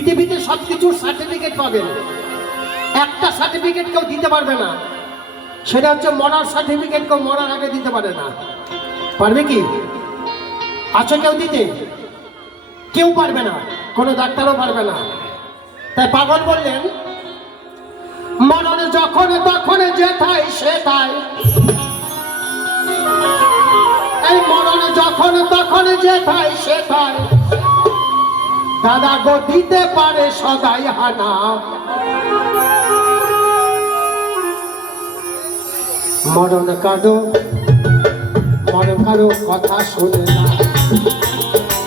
সব কিছুর সার্টিফিকেট পাবেন। একটা সার্টিফিকেট কেউ দিতে পারবে না। সেটা হচ্ছে মরার সার্টিফিকেট কেউ মরার আগে দিতে পারে না। পারবে কি? আছো কেউ দিতে? কেউ পারবে না। কোনো ডাক্তারও পারবে না। তাই পাগল বললেন মরণ যখন তখন যেথায় সেথায়। এই মরণ যখন তখন যেথায় সেথায়। দাদা গো দিতে পারে সদাই হানা। মরণ কারও মরণ কারও কথা শোনে না।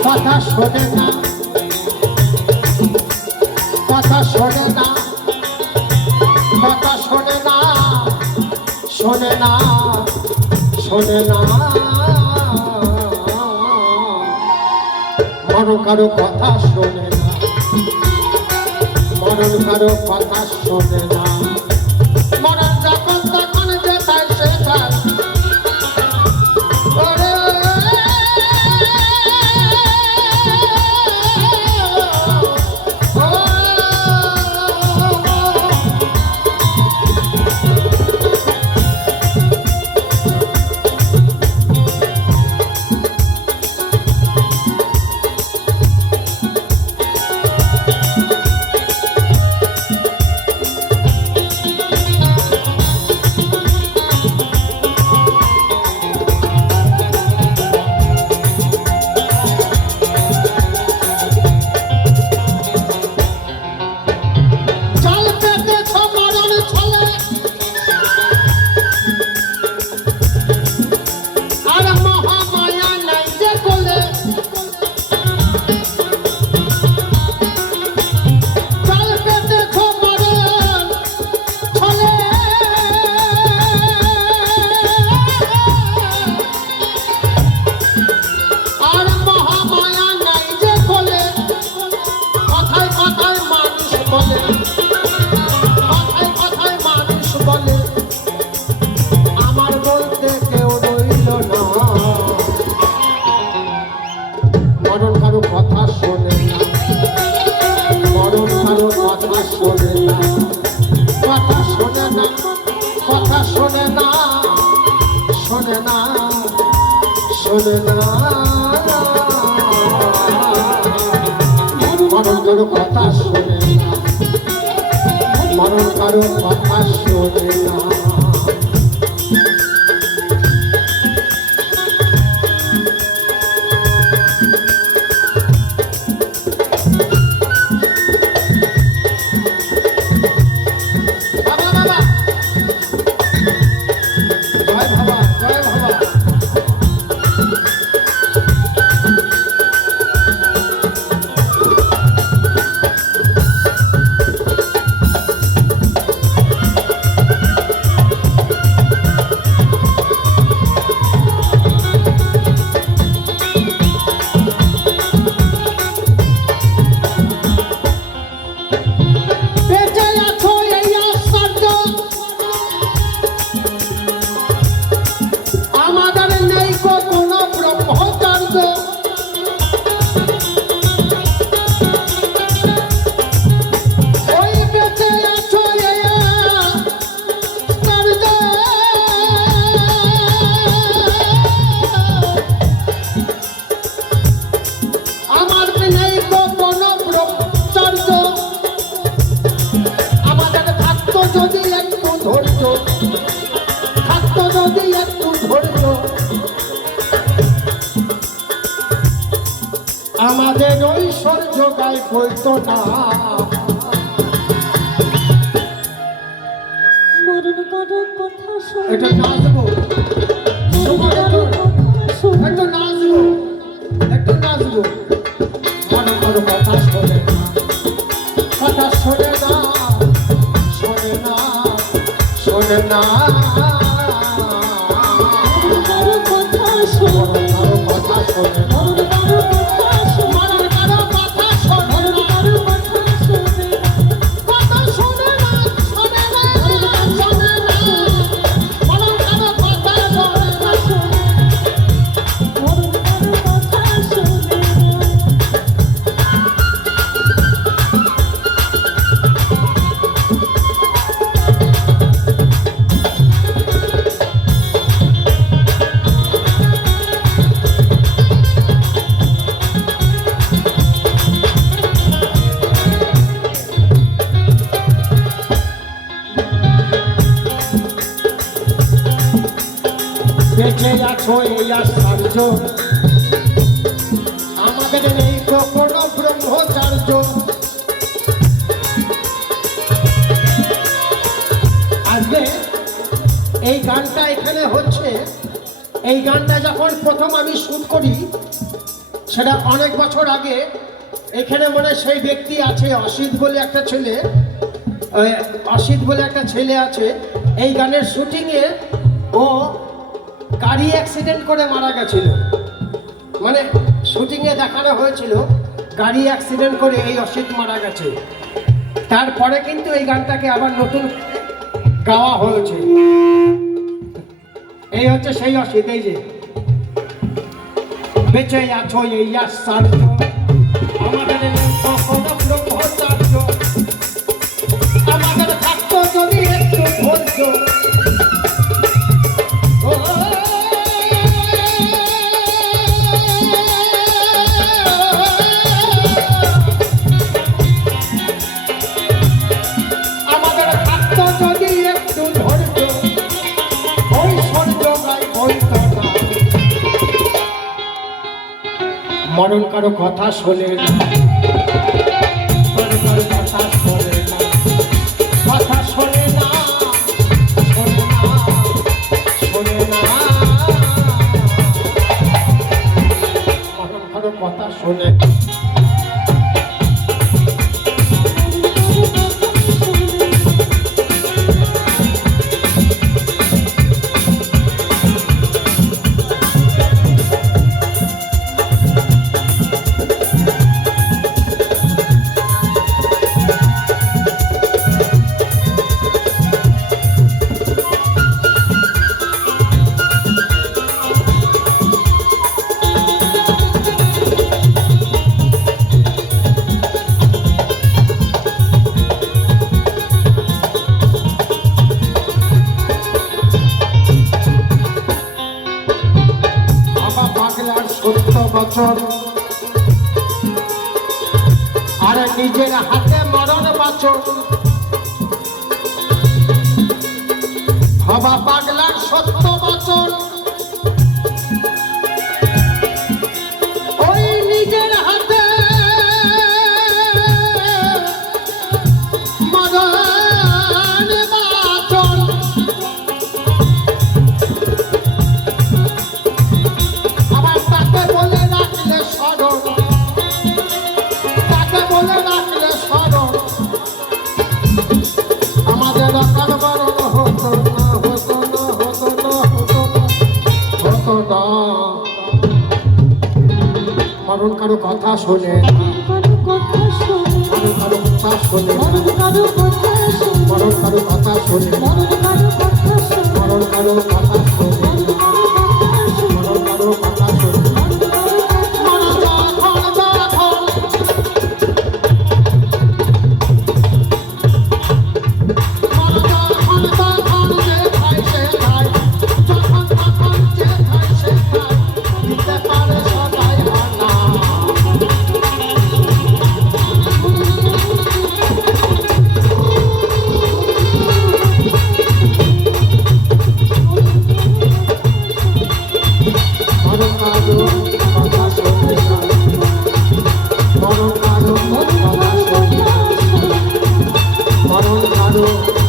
কথা শোনে না। কথা শোনে না। কথা শোনে না। শোনে না। শোনে না। মরণ কারও কথা শোনে না। মরণ কারও কথা শোনে না। কারও কথা শোনে না। মরণ কারও কথা শোনে না। গায়ে বইতো না। মরণ কারও কথা শোনে এটা নাচবো কথা শোনে একটু নাচবো একটু নাচবো মনে করো কথা শোনে না। কথা শোনে না। শোনে না। শোনে না। মরণ কথা শোনে কথা শোনে বেঁচে আছো, এই আমাদের নেই তো ব্রহ্মচার্য। আজকে এই গানটা এখানে হচ্ছে। এই গানটা যখন প্রথম আমি শুট করি, সেটা অনেক বছর আগে, এখানে মনে সেই ব্যক্তি আছে, অসিত বলে একটা ছেলে অসিত বলে একটা ছেলে আছে। এই গানের শুটিংয়ে ও গাড়ি অ্যাক্সিডেন্ট করে মারা গেছিল। মানে শুটিংয়ে দেখানো হয়েছিল, গাড়ি অ্যাক্সিডেন্ট করে এই অসিত মারা গেছে। তারপরে কিন্তু এই গানটাকে আবার নতুন গাওয়া হয়েছে। এই হচ্ছে সেই অসিত, এই যে। বেঁচে আছো এই কখনো আমাদের কারও কথা শোনে আর নিজের হাতে মরণ বাঁচো। হবা পাগলার সত্য বচন। কথা শোনে। কথা শোনে। কথা শোনে কথা শোনে। কথা শোনে কথা শোনে। tú.